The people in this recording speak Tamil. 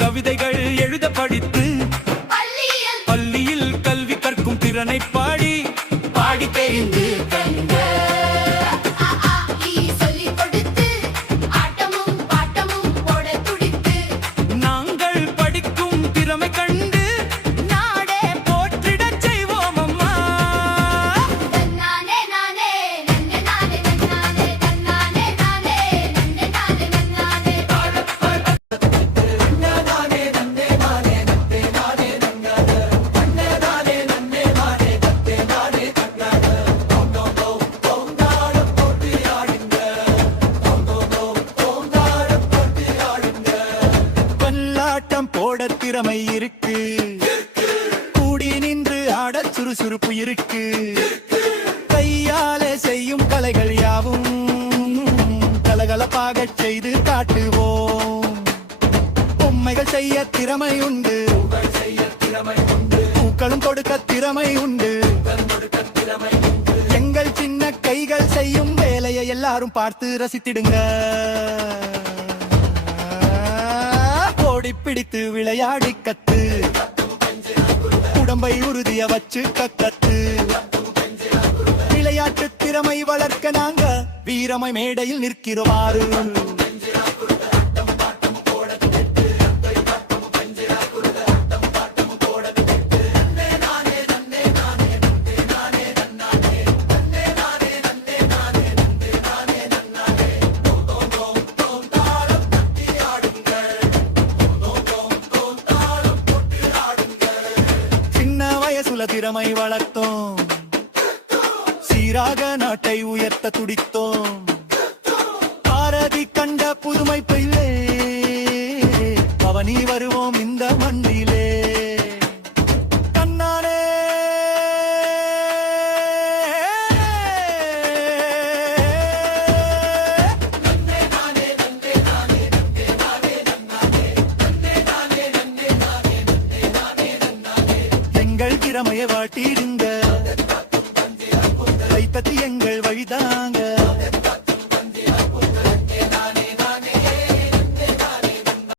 கவிதைகள் எழுத படித்து பள்ளியில் கல்வி கற்கும் திறனை பாடி பாடி தெரிந்து கண்ட நாங்கள் படிக்கும் திறமை கண்டு நாடே போற்றிடச் செய்வோம் அம்மா. போட திறமை இருக்கு, கூடி நின்று ஆட சுறுசுறுப்பு இருக்கு, கையாலே செய்யும் கலைகள் யாவும் கலகலப்பாக செய்து காட்டுவோம். பொம்மைகள் செய்ய திறமை உண்டு, பூக்களும் கொடுக்க திறமை உண்டு, எங்கள் சின்ன கைகள் செய்யும் வேலையை எல்லாரும் பார்த்து ரசித்திடுங்க. பிடித்து விளையாடி கத்து, உடம்பை உறுதிய வச்சு கத்து, விளையாட்டு திறமை வளர்க்க நாங்க வீரமை மேடையில் நிற்கிறோமாறு. திறமை வளர்த்தோம், சீராக நாட்டை உயர்த்த துடித்தோம். பாரதி கண்ட புதுமை பிள்ளை பவனி வருவோம் இந்த மண்ணிலே. கண்ணானே திறமையை வாட்டிடுங்க.